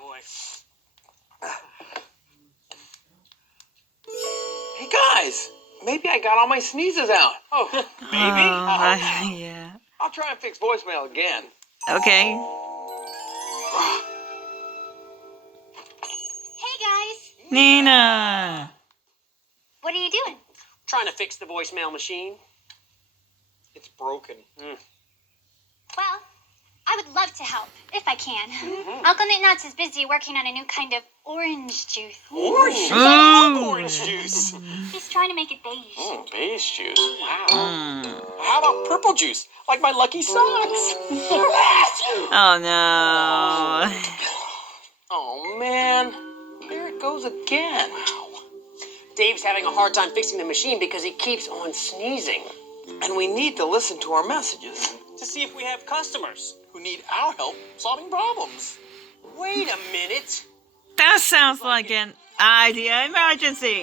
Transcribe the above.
boy. Hey guys, maybe I got all my sneezes out. Oh, maybe? Yeah. I'll try and fix voicemail again. Okay. Hey guys, Nina. what are you doing? Trying to fix the voicemail machine. It's broken. Well, I would love to help, if I can. Uncle Knitnut's is busy working on a new kind of orange juice. Orange juice? I love orange juice. He's trying to make it beige. Beige juice. Wow. How about purple juice? Like my lucky socks. Oh no. Oh man, there it goes again. Dave's having a hard time fixing the machine because he keeps on sneezing. And we need to listen to our messages. To see if we have customers. Who need our help solving problems. Wait a minute. That sounds like an idea emergency.